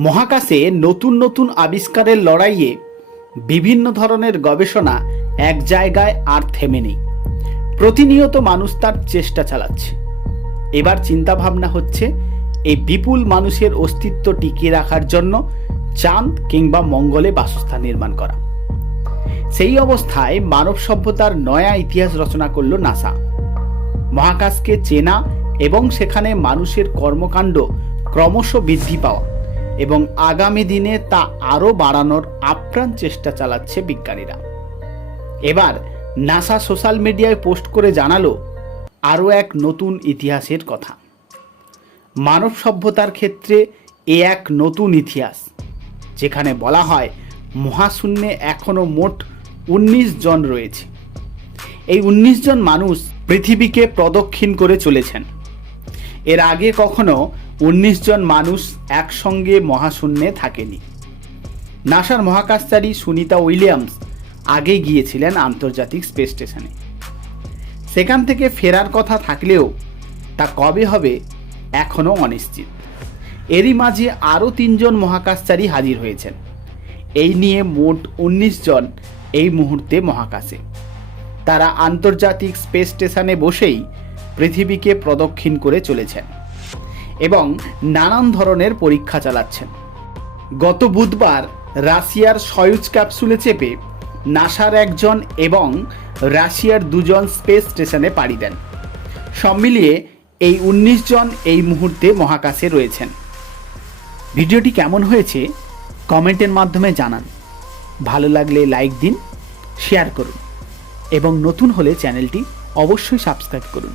মহাকাশে নতুন নতুন আবিষ্কারের লড়াইয়ে বিভিন্ন ধরনের গবেষণা এক জায়গায় আর থেমে নেই। প্রতিনিয়ত মানুষ তার চেষ্টা চালাচ্ছে। এবার চিন্তাভাবনা হচ্ছে, এই বিপুল মানুষের অস্তিত্ব টিকিয়ে রাখার জন্য চাঁদ কিংবা মঙ্গলে বাসস্থান নির্মাণ করা। সেই অবস্থায় মানব সভ্যতার নয়া ইতিহাস রচনা করল নাসা। মহাকাশকে চেনা এবং সেখানে মানুষের কর্মকাণ্ড ক্রমশ বৃদ্ধি পাওয়া। এবং আগামী দিনে তা আরও বাড়ানোর আপ্রাণ চেষ্টা চালাচ্ছে বিজ্ঞানীরা। এবার নাসা সোশ্যাল মিডিয়ায় পোস্ট করে জানালো আরও এক নতুন ইতিহাসের কথা। মানব সভ্যতার ক্ষেত্রে এ এক নতুন ইতিহাস, যেখানে বলা হয় মহাশূন্যে এখনও মোট উনিশ জন রয়েছে। এই উনিশ জন মানুষ পৃথিবীকে প্রদক্ষিণ করে চলেছেন। এর আগে কখনো উনিশ জন মানুষ একসঙ্গে মহাশূন্যে থাকেনি। নাসার মহাকাশচারী সুনিতা উইলিয়ামস আগে গিয়েছিলেন আন্তর্জাতিক স্পেস স্টেশনে। সেখান থেকে ফেরার কথা থাকলেও তা কবে হবে এখনও অনিশ্চিত। এরই মাঝে আরও তিনজন মহাকাশচারী হাজির হয়েছেন। এই নিয়ে মোট উনিশ জন এই মুহূর্তে মহাকাশে। তারা আন্তর্জাতিক স্পেস স্টেশনে বসেই পৃথিবীকে প্রদক্ষিণ করে চলেছেন। এবং নানান ধরনের পরীক্ষা চালাচ্ছেন। গত বুধবার রাশিয়ার সয়ুজ ক্যাপসুলে চেপে নাসার একজন এবং রাশিয়ার দুজন স্পেস স্টেশনে পাড়ি দেন। সব মিলিয়ে এই উনিশ জন এই মুহূর্তে মহাকাশে রয়েছেন। ভিডিওটি কেমন হয়েছে কমেন্টের মাধ্যমে জানান। ভালো লাগলে লাইক দিন, শেয়ার করুন এবং নতুন হলে চ্যানেলটি অবশ্যই সাবস্ক্রাইব করুন।